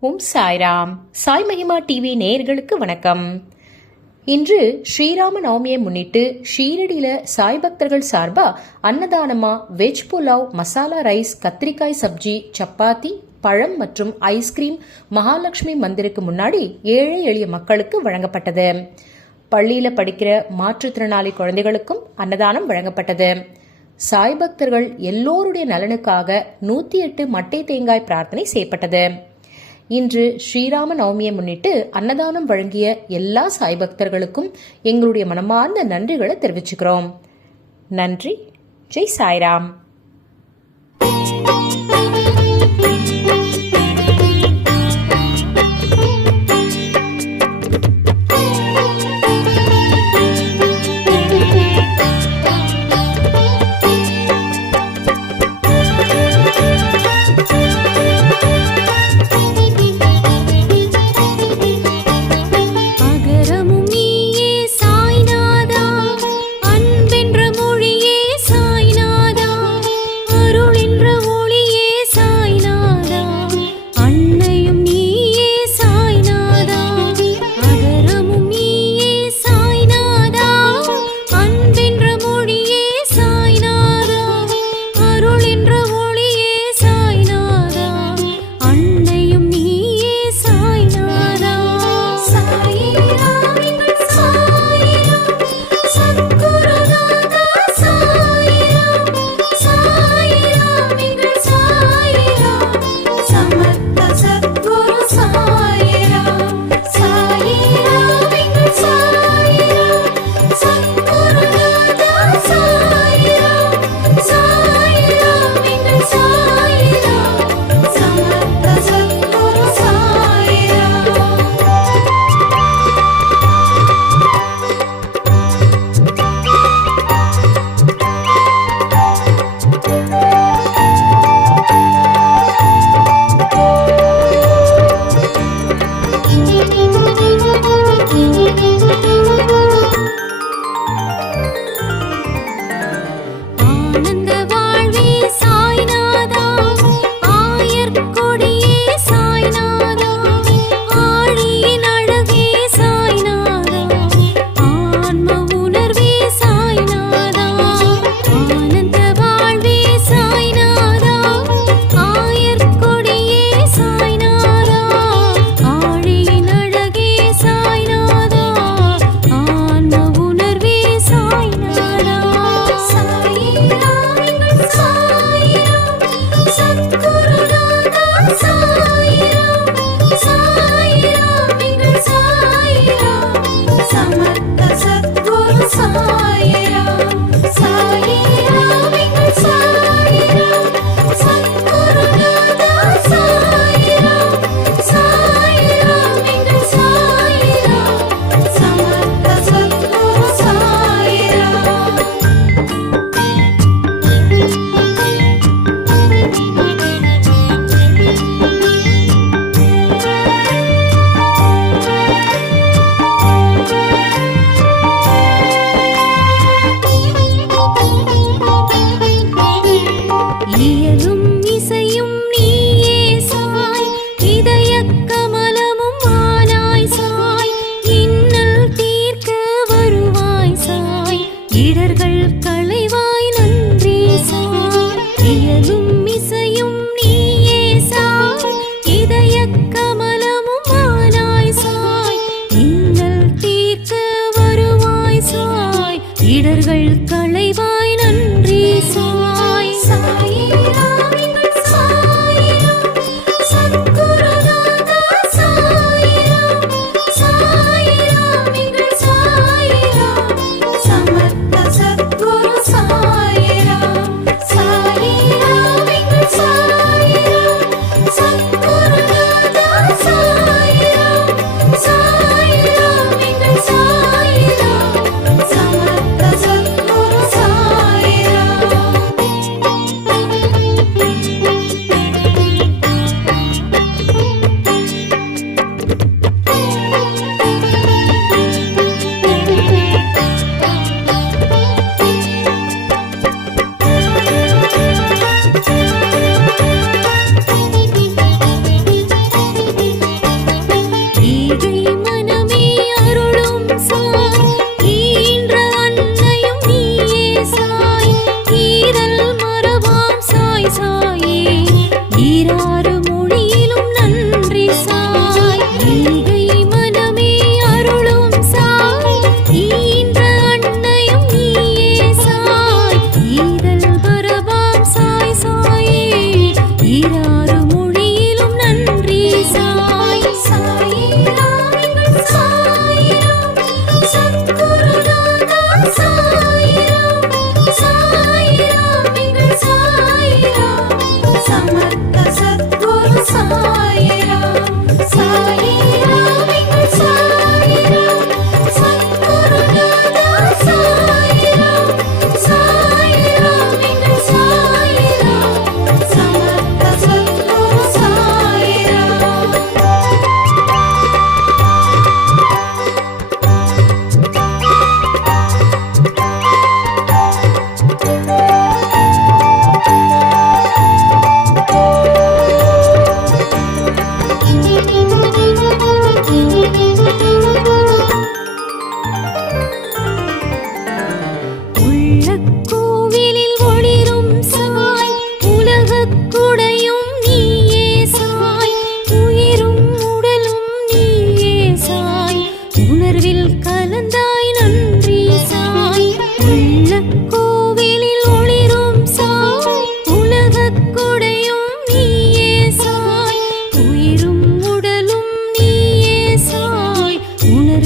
ஓம் சாய்ராம். சாய் மகிமா டிவி நேயர்களுக்கு வணக்கம். இன்று ஸ்ரீராம நவமியை முன்னிட்டு ஷீரடியில சாய் பக்தர்கள் சார்பா அன்னதானமா வெஜ் புலாவ், மசாலா ரைஸ், கத்திரிக்காய் சப்ஜி, சப்பாத்தி, பழம் மற்றும் ஐஸ்கிரீம் மகாலட்சுமி மந்திருக்கு முன்னாடி ஏழை எளிய மக்களுக்கு வழங்கப்பட்டது. பள்ளியில படிக்கிற மாற்றுத்திறனாளி குழந்தைகளுக்கும் அன்னதானம் வழங்கப்பட்டது. சாய் பக்தர்கள் எல்லோருடைய நலனுக்காக 108 மட்டை தேங்காய் பிரார்த்தனை செய்யப்பட்டது. இன்று ஸ்ரீராம நவமியை முன்னிட்டு அன்னதானம் வழங்கிய எல்லா சாய் பக்தர்களுக்கும் எங்களுடைய மனமார்ந்த நன்றிகளை தெரிவிச்சுக்கிறோம். நன்றி. ஜெய் சாய்ராம்.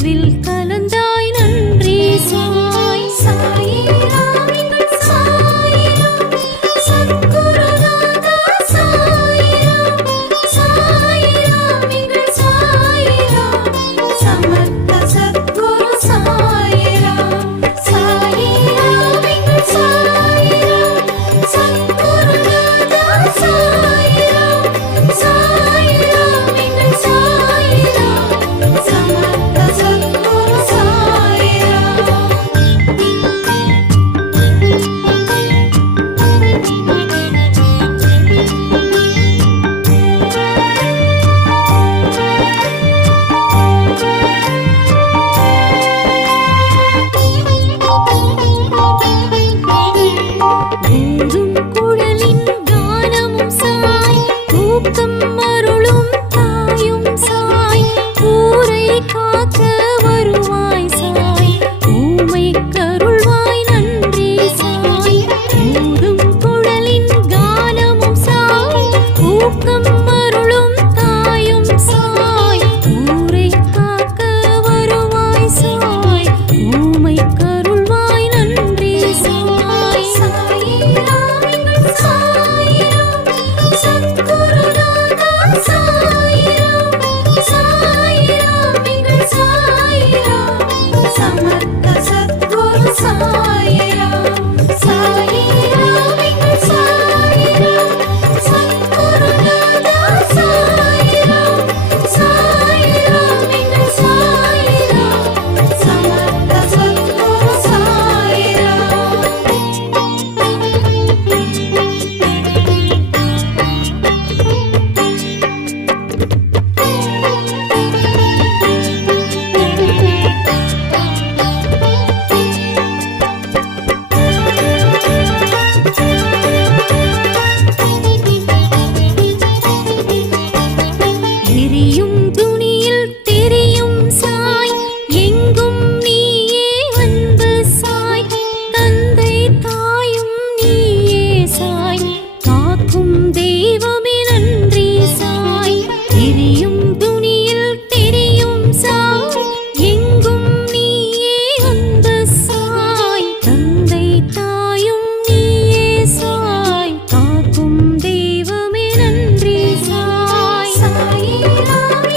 உணர்வில் கலந்தாய் நன்றி சாய். சாயிராம் எங்கள் சாயிராம், சத்குருநாதா சாயிராம். சாயிராம் எங்கள் சாயிராம், சமர்த்த சத்குரு சாயிராம். சாயிராம் எங்கள் சாயிராம், சத்குருநாதா சாயிராம். சாயிராம் எங்கள் சாயிராம், சமர்த்த சத்குரு சாயிராம். ஊரும் குழலின் கானமும் சாய், ஊக்கம் அருளும் தாயும் சாய். ஊரை காக்க வருவாய் சாய், ஊமை கருள்வாய் நன்றி சாய். ஊரும் குழலின் கானமும் சாய், ஊக்கம் அருளும் தாயும் சாய். ஊரை காக்க வருவாய் சாய், ஊமை கருள்வாய் நன்றி சாய். சாயிராம் எங்கள் சாயிராம், சத்குருநாதா சாயிராம். சாயிராம் எங்கள் சாயிராம், சமர்த்த சத்குரு சாயிராம். சாயிராம் எங்கள் சாயிராம், சத்குருநாதா சாயிராம். சாயிராம் எங்கள் சாயிராம், சமர்த்த சத்குரு சாயிராம். எரியும் துணியில் தெரியும் சாய், எங்கும் நீயே அன்பு சாய். தந்தை தாயும் நீயே சாய், காக்கும் தெய்வமே நன்றி சாய். எரியும் துணியில் தெரியும் சாய், எங்கும் நீயே அன்பு சாய். தந்தை தாயும் நீயே சாய், காக்கும் தெய்வமே நன்றி சாய். சாயிராம்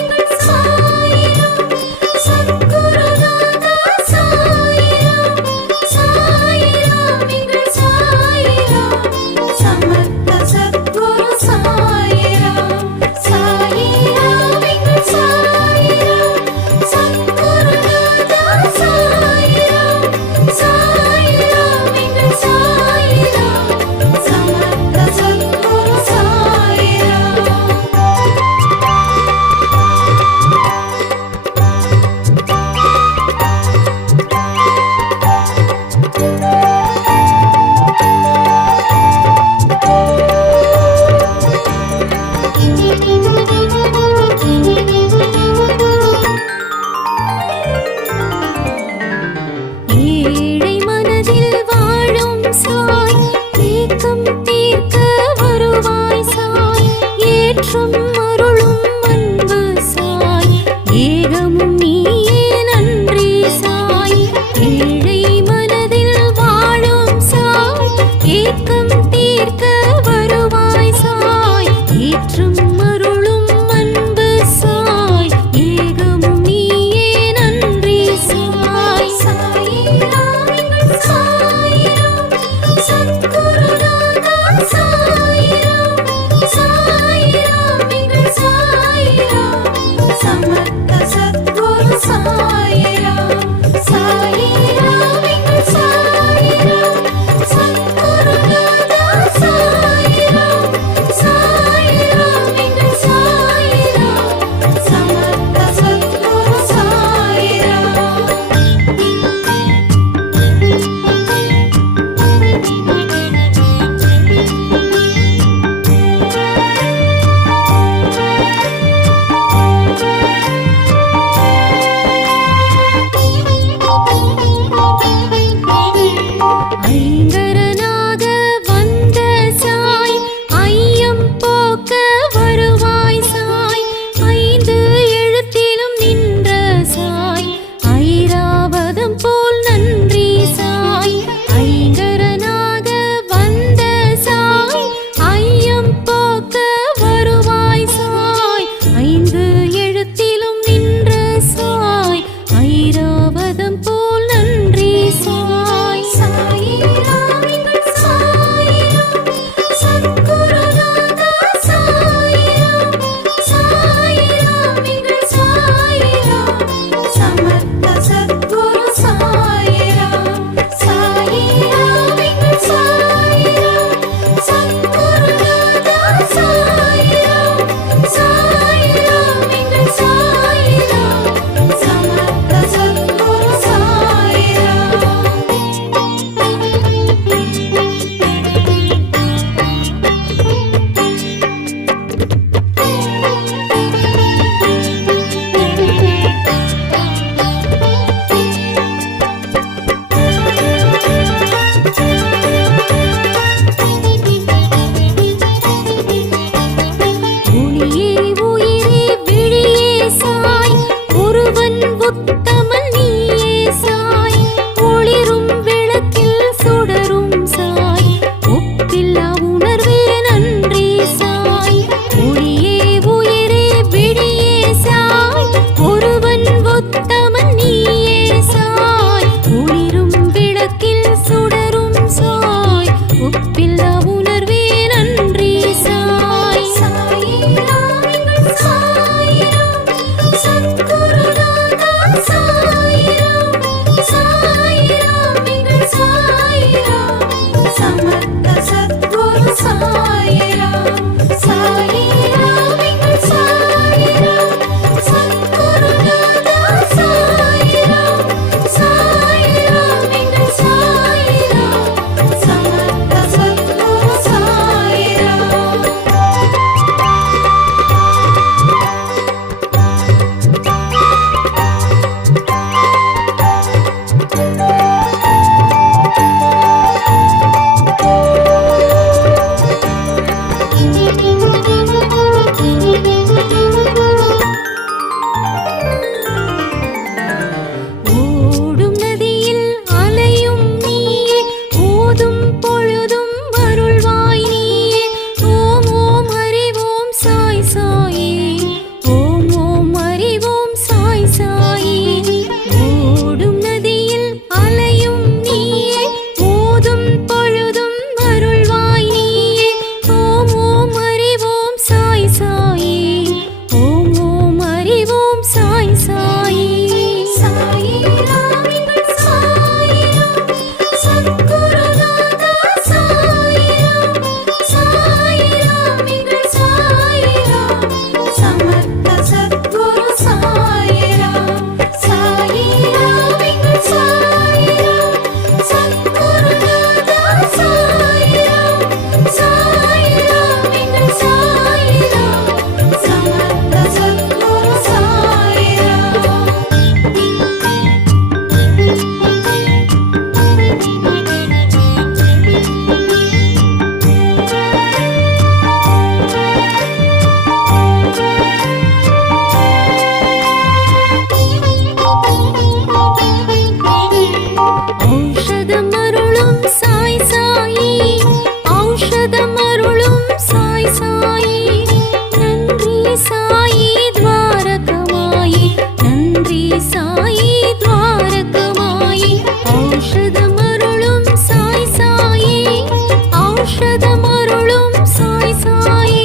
வரதமருளும் சாய் சாயி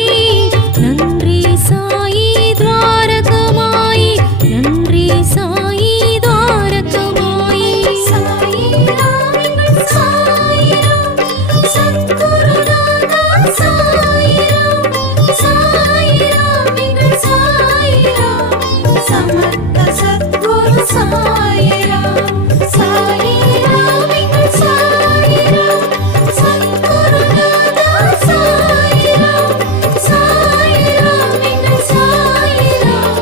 நன்றி சாயி துவாரகமாயி நன்றி சாயி துவாரகமாயி சாயிராம் எங்கள் சாயிராம் சத்குருநாதா சாயிராம் சாயிராம் எங்கள் சாயிராம் சமர்த்த சத்குரு சாயிராம் சாயிராம் எங்கள் சாயிராம் சத்குருநாதா சாயிராம் சாயிராம் எங்கள் சாயிராம்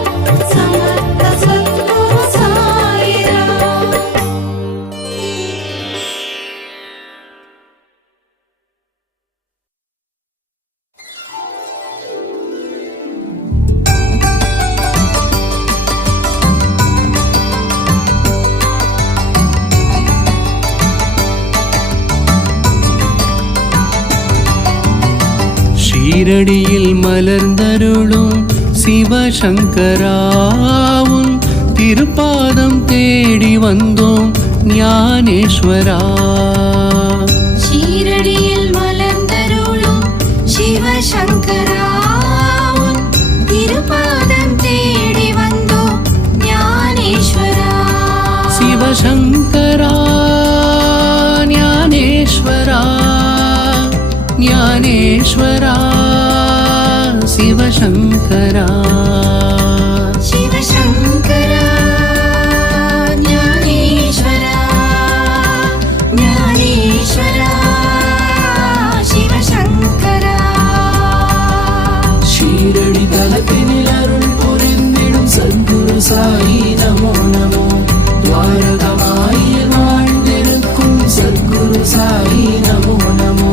சமர்த்த சத்குரு சாயிராம். ஷீரடியில் மலர்ந்தருளும் சிவசங்கராவும் திருப்பாதம் தேடி வந்தோம் ஞானேஸ்வரா. ஷீரடியில் மலர்ந்தருளும் சிவசங்கரா உன் திருப்பாதம் தேடி வந்தோம் ஞானேஸ்வரா. சிவசங்கரா ஞானேஸ்வரா ஞானேஸ்வரா சிவசங்கரா. சிவசங்கரா ஞானேஸ்வரா ஞானேஸ்வரா சிவசங்கரா. ஷீரடி தலத்தினில் அருள் புரிந்திடும் சத்குரு சாயி நமோ நமோ. துவாரகமாயில் வாழ்ந்திருக்கும் சத்குரு சாயி நமோ நமோ.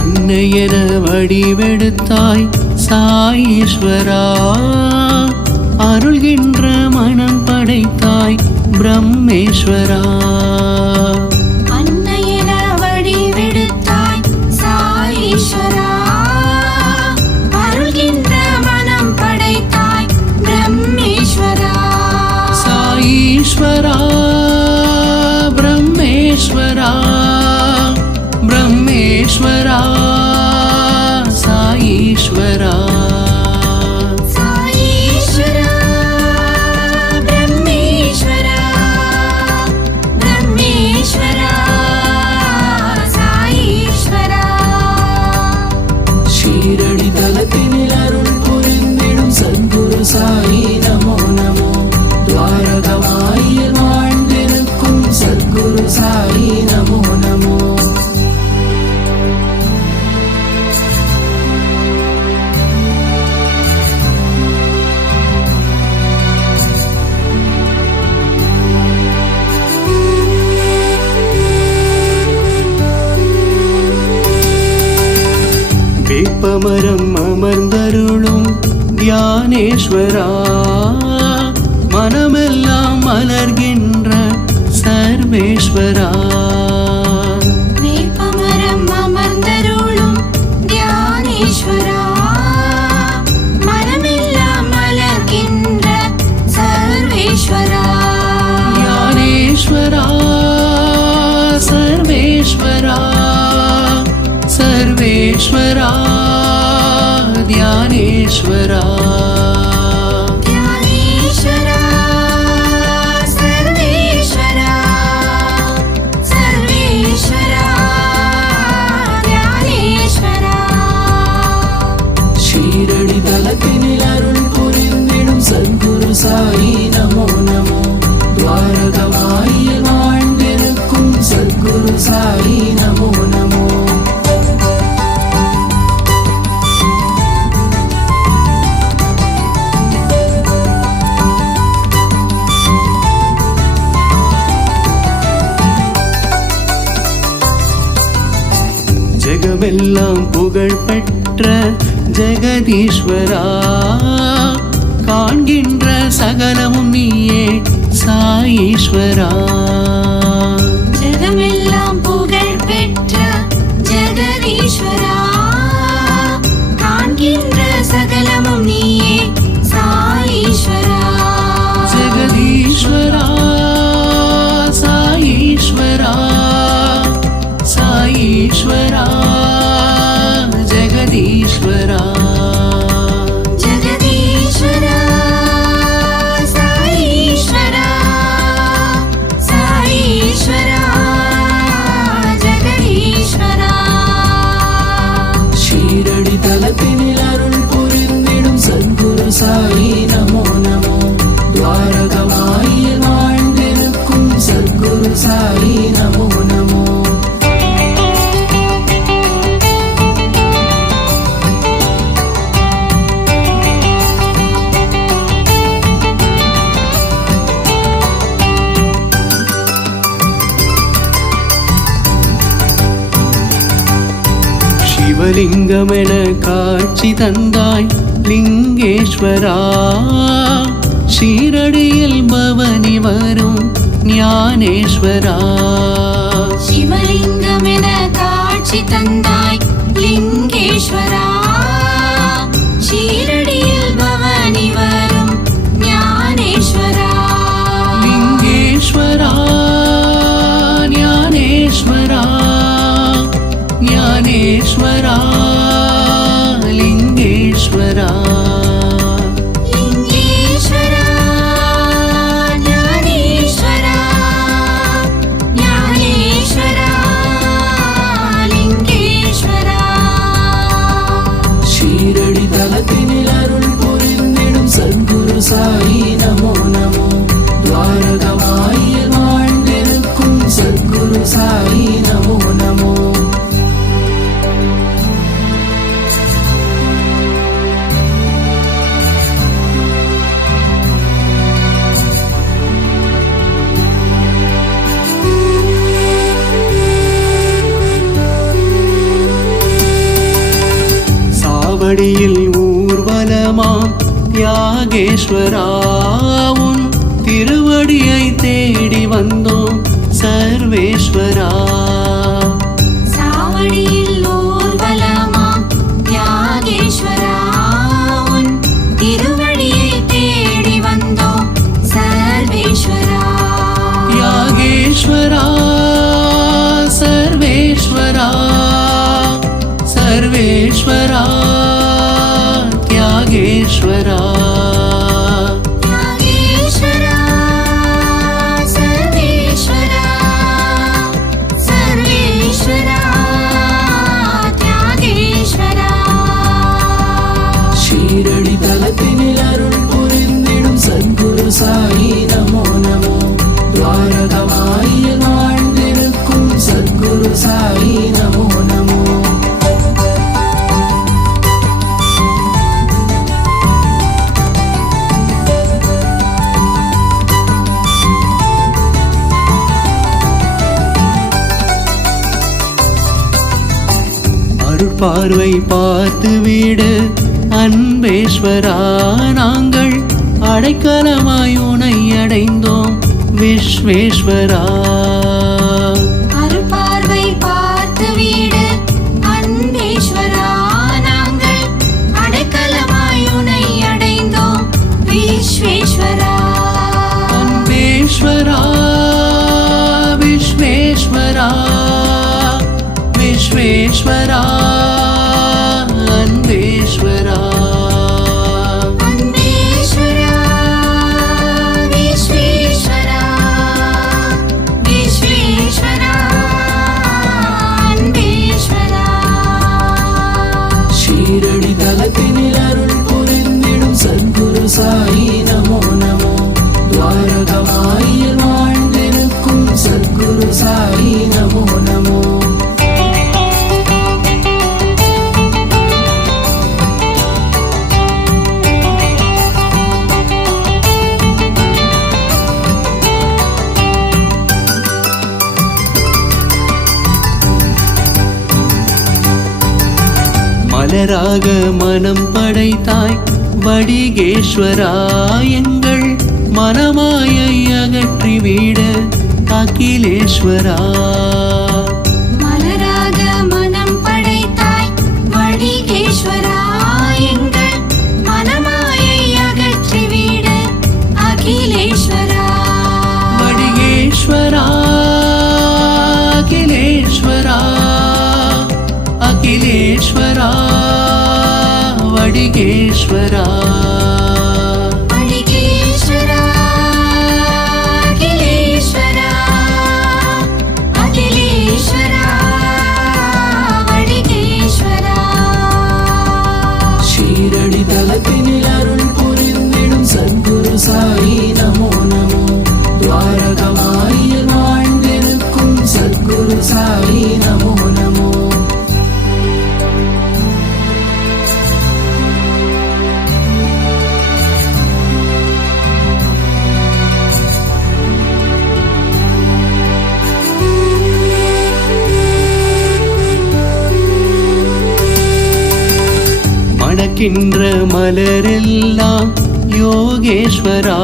அன்னையர வடிவெடுத்தாய் சாயீஸ்வரா. அருள்கின்ற மனம் படைத்தாய் பிரம்மேஸ்வரா. அன்னையன வடிவெடுத்தாய் சாயீஸ்வரா. அருள்கின்ற மனம் படைத்தாய் பிரம்மேஸ்வரா. சாயீஸ்வரா பிரம்மேஸ்வரா பிரம்மேஸ்வரா சாயீஸ்வரா. சாயீஸ்வரா பிரம்மேஸ்வரா பிரம்மேஸ்வரா சாயீஸ்வரா. ஷீரடி தலத்தினில் அருள் புரிந்திடும் சத்குரு சாயி நமோ நமோ. துவாரகமாயில் வாழ்ந்திருக்கும் சத்குரு சாயி நமோ நமோ. வேப்பமரம் அமர்ந்தருளும் தியானேஸ்வரா. மனமெல்லாம் மலர்கின்ற சர்வேஸ்வரா. வேப்பமரம் அமர்ந்தருளும் தியானேஸ்வரா. மனமெல்லாம் மலர்கின்ற சர்வேஸ்வரா. ஞானேஸ்வரா சர்வேஸ்வரா சர்வேஸ்வரா தியானேஸ்வரா. ஞானேஸ்வரா சர்வேஸ்வரா சர்வேஸ்வரா ஞானேஸ்வரா. ஷீரடி தலத்தினில் அருள் புரிந்திடும் சத்குரு சாயி நமோ நமோ. துவாரகமாயில் வாழ்ந்திருக்கும் சத்குரு சாயி நமோ நமோ. ஜெகமெல்லாம் புகழ் பெற்ற ஜெகதீஸ்வரா. காண்கின்ற சகலமும் நீயே சாயீஸ்வரா. ஜெகமெல்லாம் புகழ் சத்குரு சாயி நமோ நமோ. துவாரகமாயில் வாழ்ந்திருக்கும் சத்குரு சாயி நமோ நமோ. சிவலிங்கமென காட்சி தந்தாய் லிங்கேஸ்வரா. ஷீரடியில் பவனி வரும் ஞானேஸ்வரா. சிவலிங்கமென காட்சி தந்தாய் லிங்கேஸ்வரா. ஷீரடியில் பவனி வரும் ஞானேஸ்வரா. லிங்கேஸ்வரா ஞானேஸ்வரா. ஞானேஸ்வரா லிங்கேஸ்வரா. லிங்கேஸ்வரா ஞானேஸ்வரா. ஞானேஸ்வரா லிங்கேஸ்வரா. ஷீரடி தலத்தினில் அருள் புரிந்திடும் சத்குரு சாயி நமோ நமோ. துவாரகமாயில் வாழ்ந்திருக்கும் சத்குரு சாயி நமோ நமோ. சாவடியில் ஊர்வலமாம் யாகேஸ்வரா. உன் திருவடியை தேடி வந்தோம் சர்வேஸ்வரா. சாவடியில் ஊர்வலமாம் யாகேஸ்வரா. உன் திருவடியை தேடி வந்தோம் சர்வேஸ்வரா. யாகேஸ்வரா சர்வேஸ்வரா. சர்வேஸ்வரா தியாகேஸ்வரா. யாகேஸ்வரா சர்வேஸ்வரா. சர்வேஸ்வரா தியாகேஸ்வரா. ஷீரடி தலத்தினில் அருள் புரிந்திடும் சத்குரு சாயி நமோ நமோ. துவாரகமாயில் வாழ்ந்திருக்கும் சத்குரு சாயி நமோ நமோ. அருட்பார்வை பார்த்து விடு அன்பேஸ்வரா. நாங்கள் அடைக்கலமாய் உனை அடைந்தோம் விஸ்வேஸ்வரா. அருட்பார்வை பார்த்து வீடு அன்பேஸ்வரா. நாங்கள் அடைக்கலமாய் உனை அடைந்தோம் விஸ்வேஸ்வரா. அன்பேஸ்வரா விஸ்வேஸ்வரா. விஸ்வேஸ்வரா அன்பேஸ்வரா. அன்பேஸ்வரா விஸ்வேஸ்வரா. விஸ்வேஸ்வரா அன்பேஸ்வரா. ஷீரடி தலத்தினில் அருள் புரிந்திடும் சத்குரு சாயி நமோ நமோ. துவாரகமாயில் வாழ்ந்திருக்கும் சத்குரு சாயி நமோ நமோ. மலராக மனம் படைத்தாய் வடிகேஸ்வரா. எங்கள் மனமாயை அகற்றி விட அகிலேஸ்வரா. மலராக மனம் படைத்தாய் வடிகேஸ்வரா. எங்கள் மனமாயை அகற்றிவிட அகிலேஸ்வரா. வடிகேஸ்வரா அகிலேஸ்வரா. அகிலேஸ்வரா வடிகேஸ்வரா. வடிகேஸ்வரா அகிலேஸ்வரா. அகிலேஸ்வரா வடிகேஸ்வரா. ஷீரடி தலத்தினில் அருள் సాయి నమో నమో. மணக்கின்ற மலரெல்லாம் யோகேஸ்வராவும்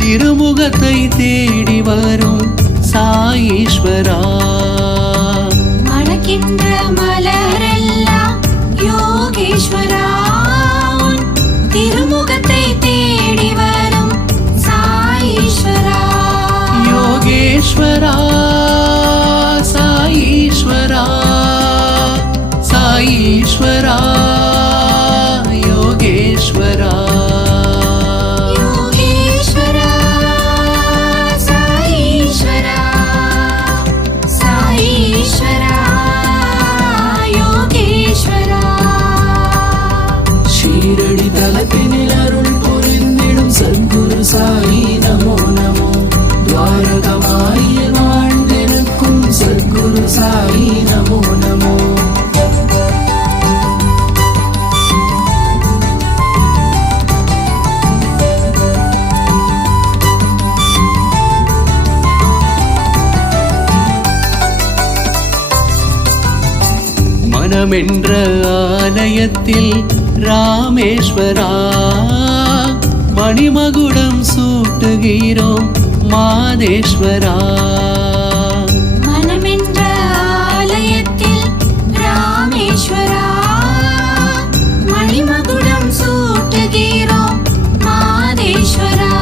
திருமுகத்தை தேடி வரும் சாயீஸ்வரா. மணக்கின்ற மலரெல்லாம் யோகேஸ்வரா உன் திருமுகத்தை தேடி வரும் சாயீஸ்வரா. யோகேஸ்வரா சாயீஸ்வரா சாயீஸ்வரா யோகேஸ்வரா. யோகேஸ்வரா சாயீஸ்வரா சாயீஸ்வரா யோகேஸ்வரா. ஷீரடி தலத்தினில் அருள் புரிந்திடும் சத்குரு சாயி நமோ நமோ. துவாரகமாயில் வாழ்ந்திருக்கும் சத்குரு சாயி நமோ நமோ. மனமென்ற ஆலயத்தில் ராமேஸ்வரா மணிமகுடம் சூட்டுகிறோம் மாதேஸ்வரா. மனமென்ற ஆலயத்தில் ராமேஸ்வரா மணிமகுடம் சூட்டுகிறோம் மாதேஸ்வரா.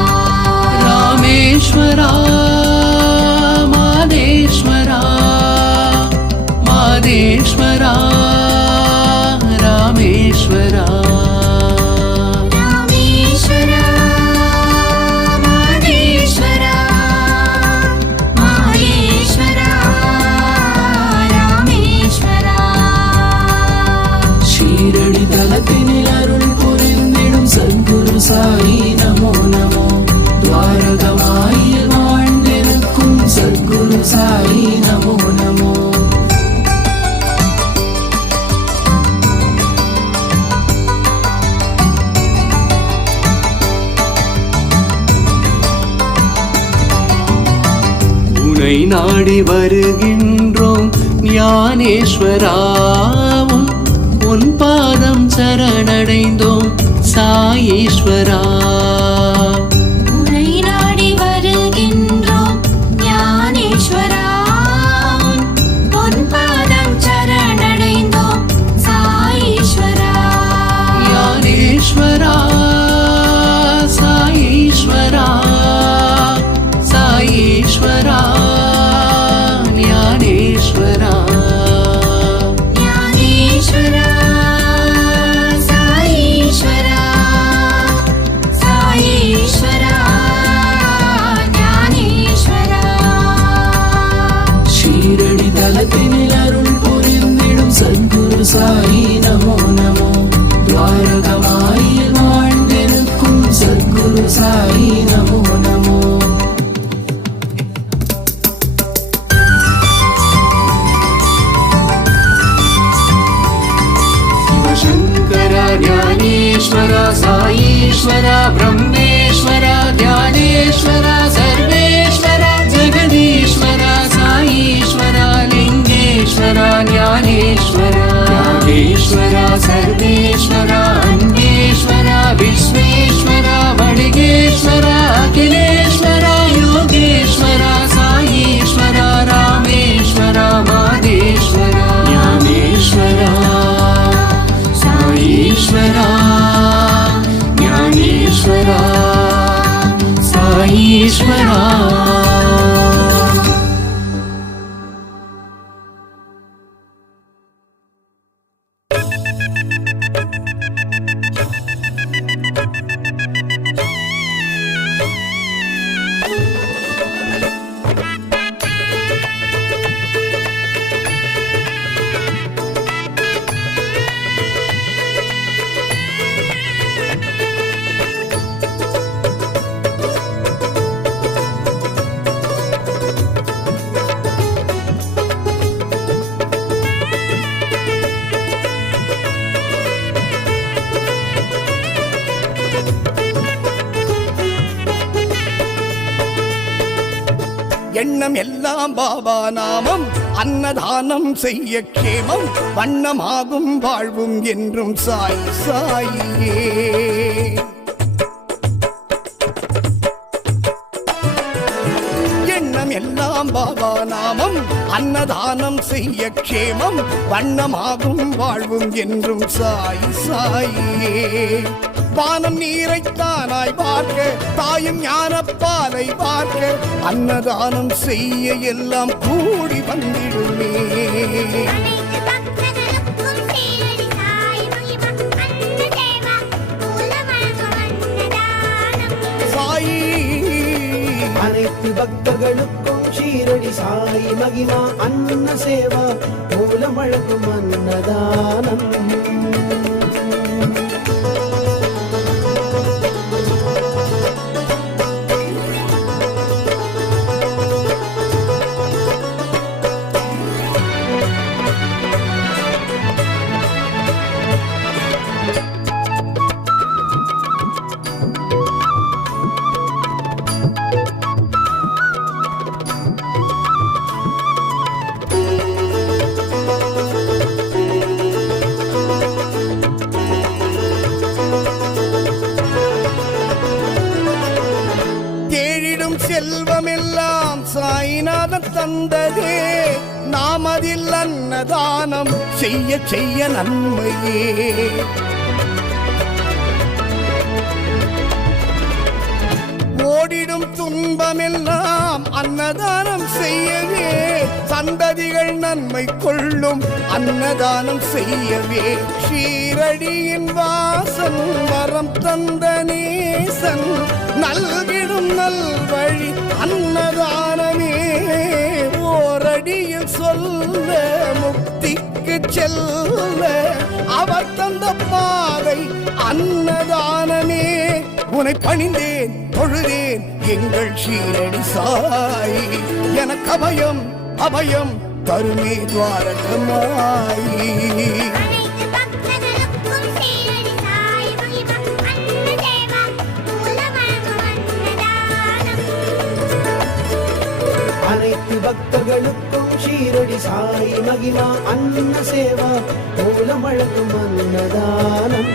ராமேஸ்வரா மாதேஸ்வரா மாதேஸ்வரா ராமேஸ்வரா. ராமேஸ்வரா மாதேஸ்வரா மாதேஸ்வரா ராமேஸ்வரா. ஷீரடி தலத்தினில் அருள் புரிந்திடும் சத்குரு சாயி நமோ நமோ. துவாரகமாயில் வாழ்ந்திருக்கும் சத்குரு சாயி நமோ நமோ. உனை நாடி வருகின்றோம் ஞானேஸ்வராவும் உன் பாதம் சரணடைந்தோம் சாயீஸ்வரா. உனை நாடி வருகின்றோம் ஞானேஸ்வரா உன் பாதம் சரணடைந்தோம் சாயீஸ்வரா. ஞானேஸ்வரா சாயீஸ்வரா சாயீஸ்வரா ஞானேஸ்வரா. ஞானேஸ்வரா சாயீஸ்வரா சாயீஸ்வரா ஞானேஸ்வரா. ஷீரடி தலத்தினில் அருள் புரிந்திடும் சத்குரு சாயி நமோ நமோ. துவாரகமாயில் வாழ்ந்திருக்கும் சத்குரு சாயி நமோ நமோ. शिवशङ्कर ज्ञानेश्वर साईश्वर ब्रह्मेश्वर ध्यानेश्वर सर्वेश्वर जगदीश्वर साईश्वर लिङ्गेश्वर ज्ञानेश्वर यागेश्वर सर्वेश्वर अन्वेश्वर विश्वेश्वर वडिगेश्वर अखिलेश्वर योगेश्वर साईश्वर रामेश्वर मादेश्वर ज्ञानेश्वर साईश्वरा ज्ञानेश्वरा साईश्वरा. எண்ணம் எல்லாம் பாபா நாமம் அன்னதானம் செய்ய கேமம் வண்ணமாகும் வாழ்வும் என்றும் சாய் சாயியே. எண்ணம் எல்லாம் பாபா நாமம் அன்னதானம் செய்ய கேமம் வண்ணமாகும் வாழ்வும் என்றும் சாய் சாயியே. வானம் நீரைத்தானாய் பார்க்க தாயும் ஞானப்பாலை பார்க்க அன்னதானம் செய்ய எல்லாம் கூடி வந்திடுமே. சாயி அனைத்து பக்தர்களுக்கும் ஷீரடி சாய் மகிமா அன்ன சேவா மூலம் வழங்கும் அன்னதானம். செல்வமெல்லாம் சாய்நாதன் தந்ததே நாம் அதில் அன்னதானம் செய்ய செய்ய நன்மையே. ஓடிடும் துன்பமெல்லாம் அன்னதானம் செய்யவே சந்ததிகள் நன்மை கொள்ளும் அன்னதானம் செய்யவே. ஷீரடியின் வாசன் வரம் தந்த நேசன் நல்கிடும் நல்வழி அன்னதானமே. ஓரடியில் சொல்ல முக்திக்கு செல்ல அவர் தந்த பாதை அன்னதானமே. உனை பணிந்தேன் தொழுதேன் எங்கள் ஷீரடி சாய் எனக்கு அபயம் அபயம் தருமே துவாரகமாயி. அனைத்து பக்தர்களுக்கும் ஷீரடி சாய் மகிமா அன்ன சேவா மூலம் வழங்கும் அன்னதானம்.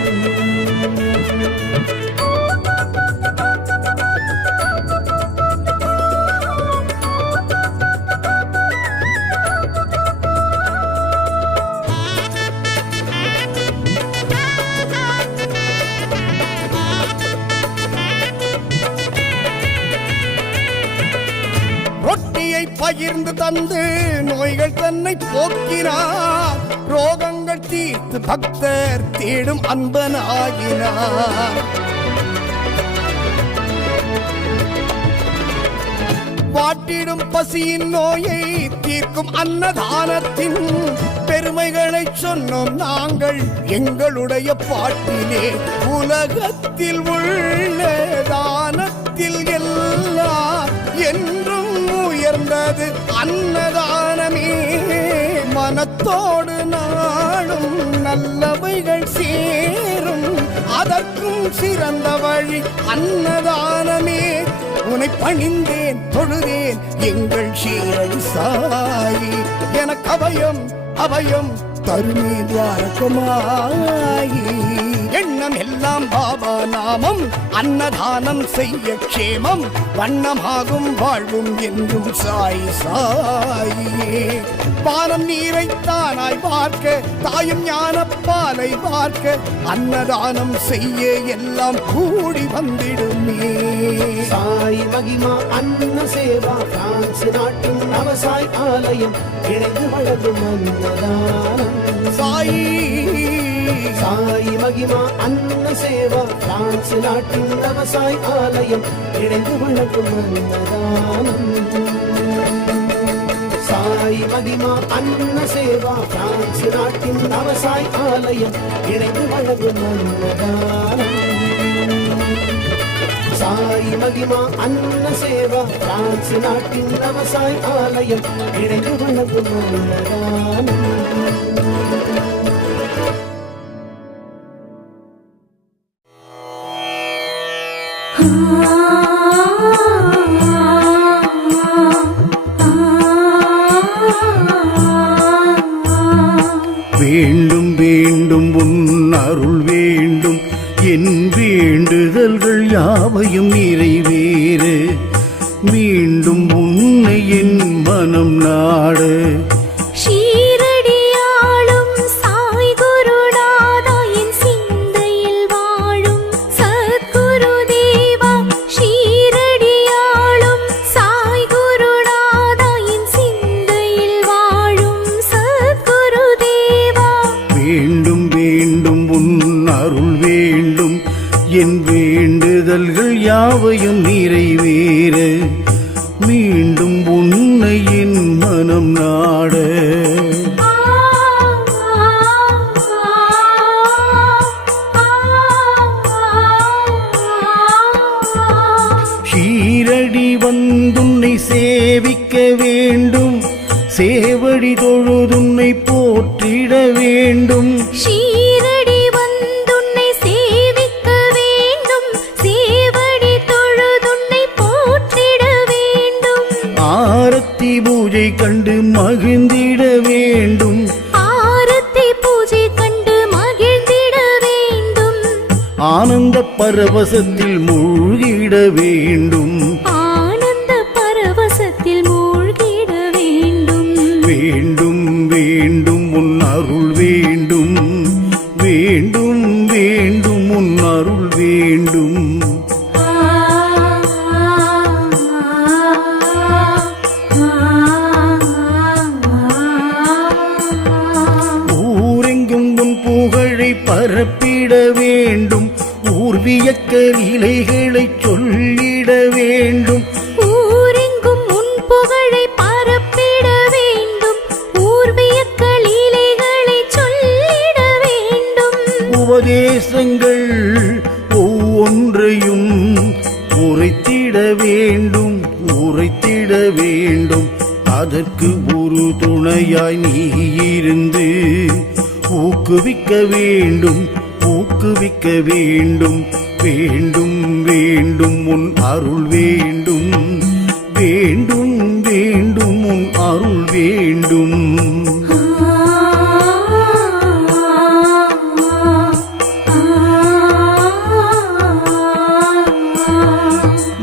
பகிர்ந்து தந்து நோய்கள் தன்னை போக்கினார். ரோகங்கள் தீர்த்து பக்தர் தேடும் அன்பனாகினார். வாட்டிடும் பசியின் நோயை தீர்க்கும் அன்னதானத்தின் பெருமைகளை சொன்னோம் நாங்கள் எங்களுடைய பாட்டிலே. உலகத்தில் உள்ள தானத்தில் எல்லாம் என்றும் உயர்ந்தது அன்னதானமே. மனத்தோடு நாளும் நல்லவைகள் சேரும் அதற்கும் சிறந்த வழி அன்னதானமே. உனை பணிந்தேன் தொழுதேன் எங்கள் ஷீரடி சாய் எனக்கு அபயம் அபயம் தருமே துவாரகமாயி. எண்ணம் எல்லாம் பாபா நாமம் அன்னதானம் செய்ய க்ஷேமம் வண்ணமாகும் வாழ்வும் என்றும் சாய் சாயே. பானம் நீரைத்தானாய் பார்க்க தாயும் ஞானப்பாலை பார்க்க அன்னதானம் செய்ய எல்லாம் கூடி வந்திடுமே. சாய் மகிமா அன்ன சேவா பிரான்ஸ் நாட்டின் நவசாய் ஆலயம் இணைந்து வழங்கும் அன்னதானம். சாயி சாய் மகிமா அன்ன சேவா பிரான்ஸ் நாட்டின் நவசாய் ஆலயம் இணைந்து வழங்கும் அன்னதானம். சாய் மகிமா அன்ன சேவா பிரான்ஸ் நாட்டின் நவசாய் ஆலயம் இணைந்து வழங்கும் அன்னதானம். சாய் மகிமா அன்ன சேவா பிரான்ஸ் நாட்டின் நவசாய் ஆலயம் இணைந்து வழங்கும் அன்னதானம். வேண்டும் வேண்டும் உன் அருள் வேண்டும் என் வேண்டுதல்கள் யாவையும் நிறைவேற மீண்டும் உன்னை என் மனம் நாட ஷீரடியாளும் சாய் குருநாதா என் சிந்தையில் வாழும் சத்குரு தேவா ஷீரடியாளும் சாய் குருநாதா என் சிந்தையில் வாழும் சத்குரு தேவா வேண்டும் வேண்டும் உன் அருள் வேண்டும் என் வேண்டுதல்கள் யாவையும் நிறைவேற மீண்டும் உன்னை என் மனம் நாட ஷீரடி வந்துன்னை சேவிக்க வேண்டும் சேவடி தொழுதுன்னை போற்றிட வேண்டும் ஷீரடி வந்துன்னை சேவிக்க வேண்டும் சேவடி தொழுதுன்னை போற்றிட வேண்டும் ஆரத்தி பூஜை கண்டு மகிழ்ந்திட வேண்டும் ஆரத்தி பூஜை கண்டு மகிழ்ந்திட வேண்டும் ஆனந்த பரவசத்தில் மூழ்கிட வேண்டும் ஆனந்த பரவசத்தில் மூழ்கிட வேண்டும் வேண்டும் வேண்டும் உன் அருள் வேண்டும் வேண்டும் வேண்டும் உன் அருள் வேண்டும் ஊரெங்கும் உன் புகழை பரப்பிட வேண்டும் ஊர்வியக்க நிலைகளை சொல்லிட வேண்டும் ஊரெங்கும் உன் புகழை பரப்பிட வேண்டும் ஊர்வியக்க லீலைகளை சொல்லிட வேண்டும் உபதேசங்கள் ஒவ்வொன்றையும் உரைத்திட வேண்டும் உரைத்திட வேண்டும் அதற்கு ஒரு துணையாய் நீ இருந்து ஊக்குவிக்க வேண்டும் ஊக்குவிக்க வேண்டும் வேண்டும் வேண்டும் உன் அருள் வேண்டும் வேண்டும் வேண்டும் உன் அருள் வேண்டும்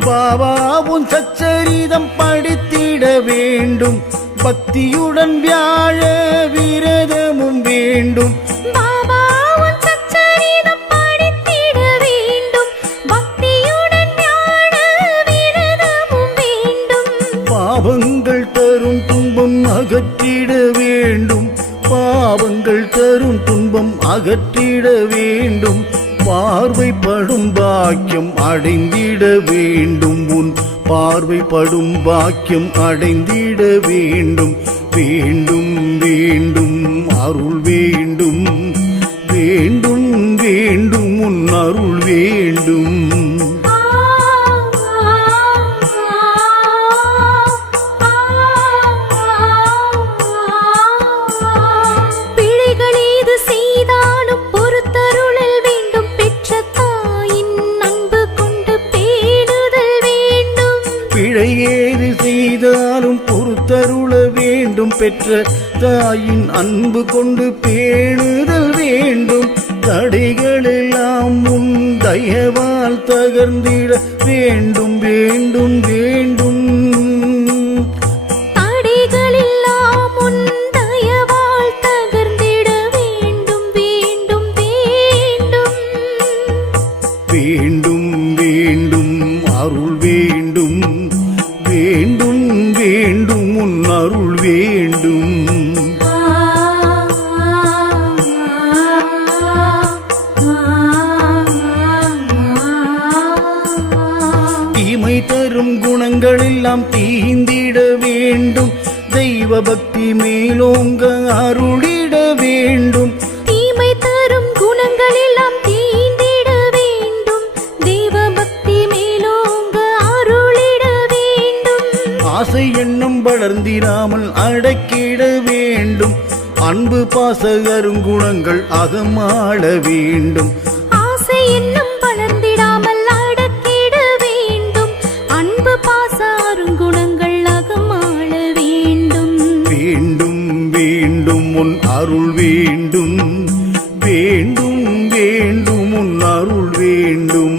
பாபா உன் சச்சரிதம் படித்திட வேண்டும் பக்தியுடன் வியாழ விரதமும் வேண்டும் பாபா உன் சச்சரிதம் படித்திட வேண்டும் பக்தியுடன் ஞான விரதமும் வேண்டும் பாவங்கள் தரும் துன்பம் அகற்றிட வேண்டும் பாவங்கள் தரும் துன்பம் அகற்றிட வேண்டும் பார்வைப்படும் பாக்கியம் அடைந்திட வேண்டும் உன் பார்வைப்படும் பாக்கியம் அடைந்திட வேண்டும் வேண்டும் வேண்டும் அருள் வேண்டும் வேண்டும் வேண்டும் உன் அருள் வேண்டும் பிழைகள் ஏது செய்தாலும் பொறுத்தருளல் வேண்டும் பெற்ற தாயின் அன்பு கொண்டு பேணுதல் வேண்டும் பிழை ஏது செய்தாலும் பொறுத்தருள வேண்டும் பெற்ற தாயின் அன்பு கொண்டு பேணுதல் வேண்டும் தடைகளெல்லாம் உன் தயவால் தகர்ந்திட வேண்டும் வேண்டும் வேண்டும் தடைகளெல்லாம் உன் தயவால் தகர்ந்திட வேண்டும் வேண்டும் வேண்டும் வேண்டும் வேண்டும் அருள் வேண்டும் வேண்டும் வேண்டும் உன் அருள் வேண்டும் தீமை தரும் குணங்கள் எல்லாம் தீந்திட வேண்டும் தெய்வ பக்தி மேலோங்க அருளிட வேண்டும் தீமை தரும் குணங்கள் எல்லாம் தீண்டிட வேண்டும் தெய்வ பக்தி மேலோங்க அருளிட வேண்டும் ஆசை எண்ணம் வளர்ந்திராமல் அடக்கிட வேண்டும் அன்பு பாச அருங்குணங்கள் அகமாள வேண்டும் ஆசை எண்ணம் வளர்ந்திடாமல் அடக்கிட வேண்டும் அன்பு பாச அருங்குணங்கள் அகமாள வேண்டும் வேண்டும் வேண்டும் உன் அருள் வேண்டும் வேண்டும் வேண்டும் உன் அருள் வேண்டும்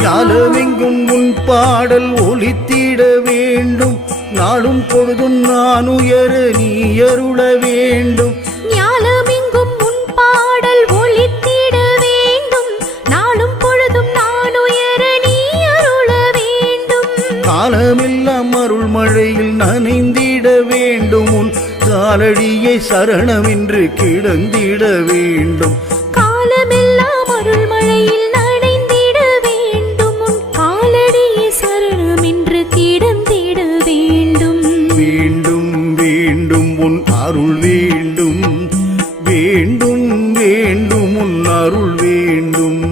ஞாலமெங்கும் உன் பாடல் ஒலித்திட வேண்டும் நாளும் பொழுதும் நான் உயர நீ அருள வேண்டும் ஞாலமெங்கும் உன் பாடல் ஒலித்திட வேண்டும் நாளும் பொழுதும் நான் உயர நீ அருள வேண்டும் காலமெல்லாம் அருள் மழையில் நனைந்திட வேண்டும் உன் காலடியை சரணமென்று கிடந்திட வேண்டும் காலமெல்லாம் அருள் மழையில் நனைந்திட வேண்டும் உன் காலடியை சரணம் என்று கிடந்திட வேண்டும் வேண்டும் வேண்டும் உன் அருள் வேண்டும் வேண்டும் வேண்டும் உன் அருள் வேண்டும்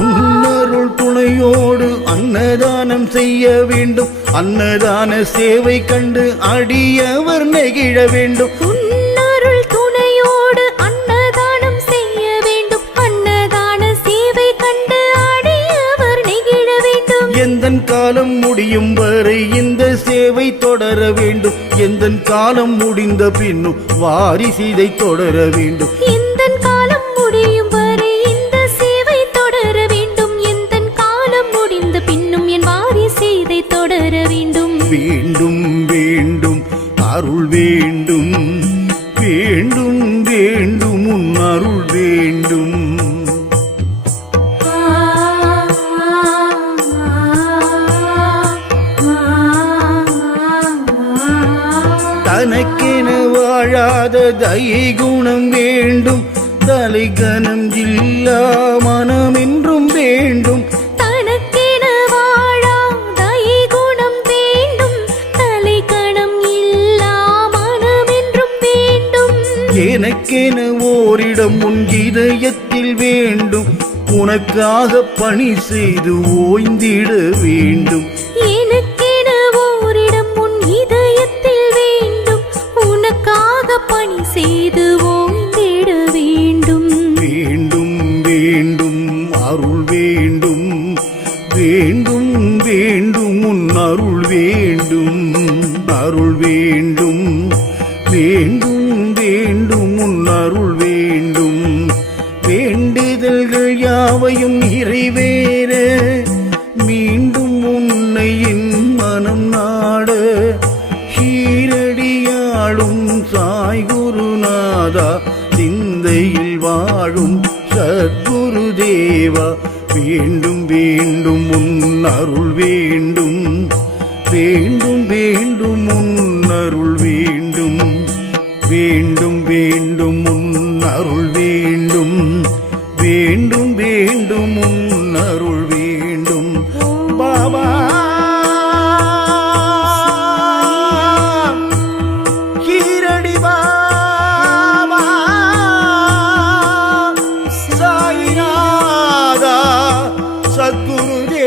உன்னருள் துணையோடு அன்னதானம் செய்ய வேண்டும் அன்னதான சேவை கண்டு அடியவர் நெகிழ வேண்டும் உன்னருள் துணையோடு அன்னதானம் செய்ய வேண்டும் அன்னதான சேவை கண்டு அடியவர் நெகிழ வேண்டும் எந்தன் காலம் முடியும் வரை இந்த சேவை தொடர வேண்டும் எந்தன் காலம் முடிந்த பின்னும் வாரிசிதை தொடர வேண்டும் எந்தன் காலம் முடியும் வரை இந்த சேவை தொடர வேண்டும் எந்தன் காலம் முடிந்த பின்னும் என் வாரிசை இதை தொடர வேண்டும் வேண்டும் வேண்டும் அருள் வேண்டும் வேண்டும் வேண்டும் உன் அருள் வேண்டும் தனக்கென வாழாத தயை குணம் வேண்டும் தலைகனம் இல்லா மனம் என்றும் வேண்டும் தனக்கென வாழா தயை குணம் வேண்டும் தலைக்கணம் இல்லா மனம் என்றும் வேண்டும் எனக்கென ஓரிடம் உன் இதயத்தில் வேண்டும் உனக்காக பணி செய்து ஓய்ந்திட வேண்டும் எனக்கென ஓரிடம் உன் இதயத்தில் வேண்டும் உனக்காக பணி செய்து ஓய்ந்திட வேண்டும் வேண்டும் வேண்டும் அருள் வேண்டும் வேண்டும் வேண்டும் உன் அருள் வேண்டும் அருள் வேண்டும் வேண்டும் வேண்டும் உன் அருள் வேண்டும் வேண்டுதல்கள் யாவையும் நிறைவேற மீண்டும் உன்னை என் மனம் நாட ஷீரடியாளும் சாய் குருநாதா சிந்தையில் வாழும் சத்குரு தேவா வேண்டும் வேண்டும் உன் அருள் வேண்டும் வேண்டும் வேண்டும் உன் அருள் வேண்டும் வேண்டும் வேண்டும் உன் அருள் வேண்டும் வேண்டும் வேண்டும் உன் அருள் வேண்டும் பாபா ஷீரடி பாபா சாயிநாதா சத்குரு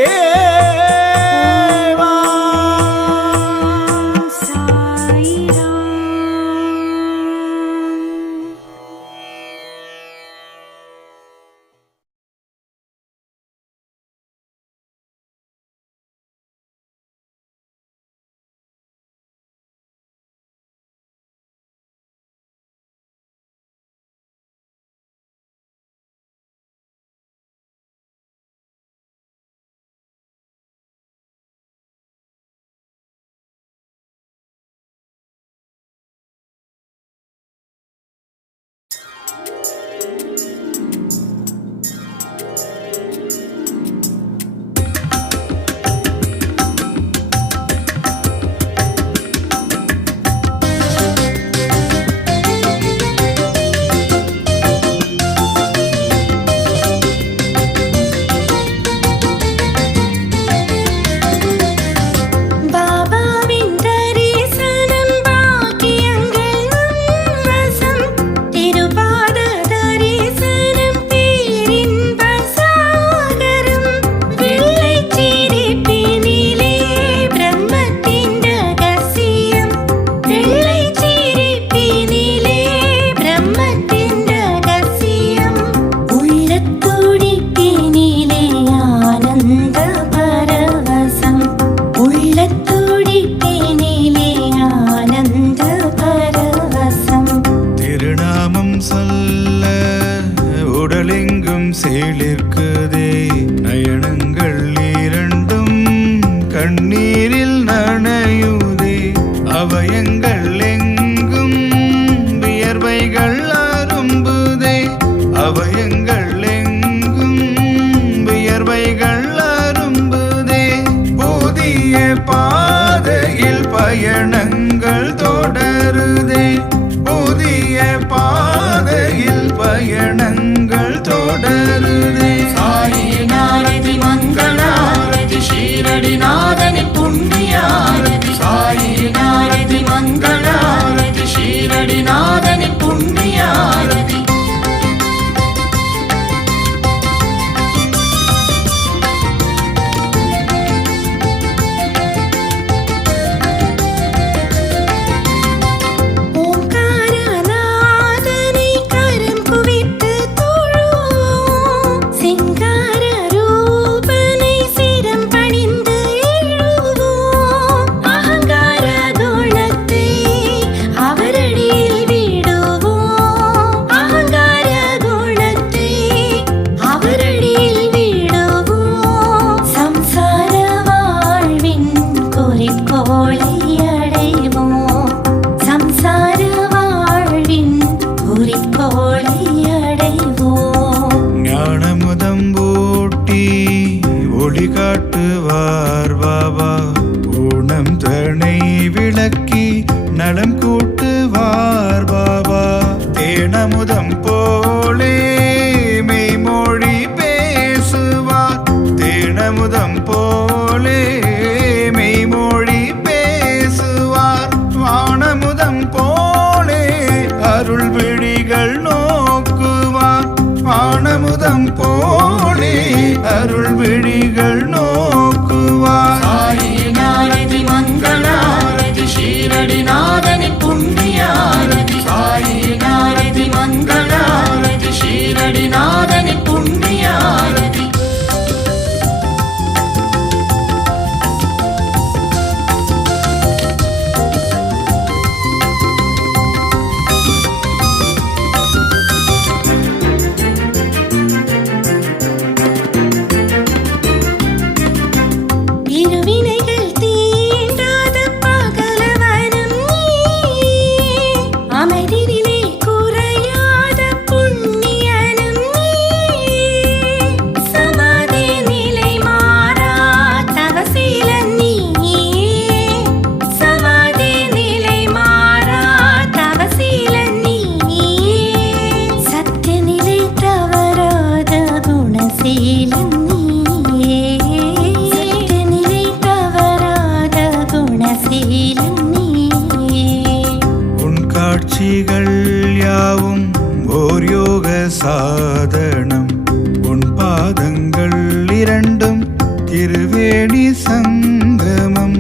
உடலெங்கும் சேலிற்குதே நயனங்கள் இரண்டும் கண்ணீரில் நனையுதே அவயங்கள் எங்கும் வியர்வைகள் அரும்புதே அவயங்கள் எங்கும் வியர்வைகள் அரும்புதே புதிய பாதையில் பயணங்கள் தொடருதே புதிய பாதையில் பயணங்கள் தொடருதே சாயினாரதி மங்களாரதி ஷீரடிநாதனி புண்ணியாரதி சாயினாரதி மங்களாரதி ஷீரடிநாதனி புண்ணியாரதி ஓங்காரநாதனை கரம் குவித்து தொழுவோம் சிங்கார ரூபனை சிரம் பணிந்து எழுவோம் அகங்கார குணத்தை அவரடியில் விடுவோம் அகங்கார குணத்தை அவரடியில் விடுவோம் சம்சார வாழ்வின் குறிக்கோளை அடைவோம் சம்சார வாழ்வின் குறிக்கோளை அடைவோம் ஞானமுதம் ஊட்டி ஒளி காட்டுவார் பாபா ஊனம் தனை விளக்கி நலம் கூட்டுவார் பாபா தேனமுதம் போலே மெய்மொழி பேசுவார் தேனமுதம் போலே மெய்மொழி பேசுவார் வானமுதம் போலே அருள் விழிகள் நோக்குவார் வானமுதம் போலே அருள் விழிகள் நோக்குவார் சாயினாரதி மங்களாரதி ஷீரடிநாதனி புண்ணியாரதி சாயினாரதி மங்களாரதி ஷீரடிநாதனி புண்ணியாரதி இருவினைகள் தீண்டாத பகலவனும் நீ அமைதியிலே குறையாத புண்ணியனும் நீ சமாதி நிலை மாறா தவசீலன் நீ சமாதி நிலை மாறா தவசீலன் நீ சத்திய நிலை தவறாத குணசீலன் உன் காட்சிகள் யாவும் ஓர் யோக சாதனம் உன் பாதங்கள் இரண்டும் திருவேணி சங்கமம்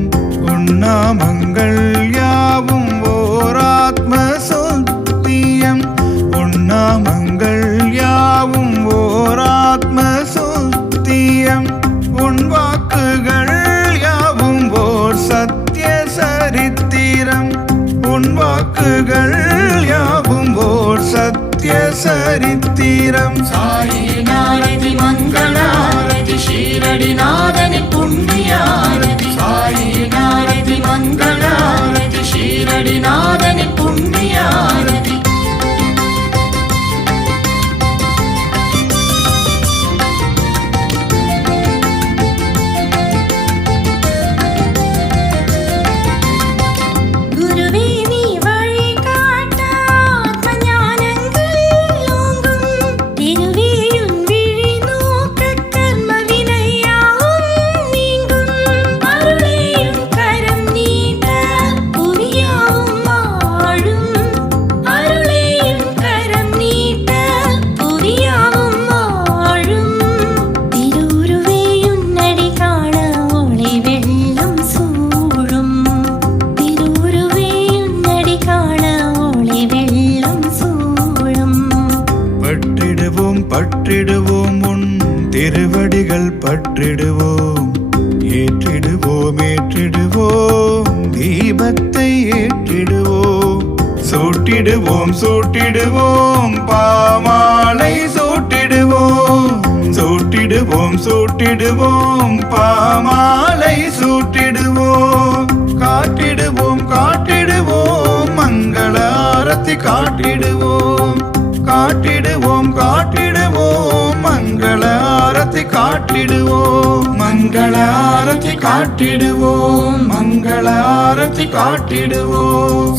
உன் நாமங்கள் யாவும் ஓர் ஆத்ம சுத்தியம் உன் நாமங்கள் யாவும் ஓர் ஆத்ம சுத்தியம் உன் வாக்குகள் யாவும் ஓர் சத்திய சரித்திரம் உன் வாக்குகள் யாவும் ஓர் சத்திய சரித்திரம் சாயினாரதி மங்களாரதி ஷீரடிநாதனி புண்ணியாரதி சாயினாரதி மங்களாரதி ஷீரடிநாதனி புண்ணியாரதி குருவே நீ வழிகாட்ட ஆத்ம ஞானங்கள் ஓங்கும் திருவேயுன் விழி நோக்க கர்ம வினையாவும் நீங்கும் அருளேயும் கரம் நீட்ட புவியாவும் வாழும் அருளேயும் கரம் நீட்ட புவியாவும் வாழும் திருவுருவேயுன் அடி காண ஒளி வெள்ளம் சூழும் திருவுருவேயுன் அடி காண ஒளி வெள்ளம் சூழும் பற்றிடுவோம் பற்றிடுவோம் உன் திருவடிகள் பற்றிடுவோம் ஏற்றிடுவோம் ஏற்றிடுவோம் தீபத்தை ஏற்றிடுவோம் சூட்டிடுவோம் சூட்டிடுவோம் பாமாலை சூட்டிடுவோம் போட்டிடுவோம் பாமாலை சூட்டிடுவோம் காட்டிடுவோம் காட்டிடுவோம் மங்கள ஆரத்தி காட்டிடுவோம் காட்டிடுவோம் காட்டிடுவோம் மங்கள ஆரத்தி காட்டிடுவோம் மங்கள ஆரத்தி காட்டிடுவோம் மங்கள ஆரத்தி காட்டிடுவோம்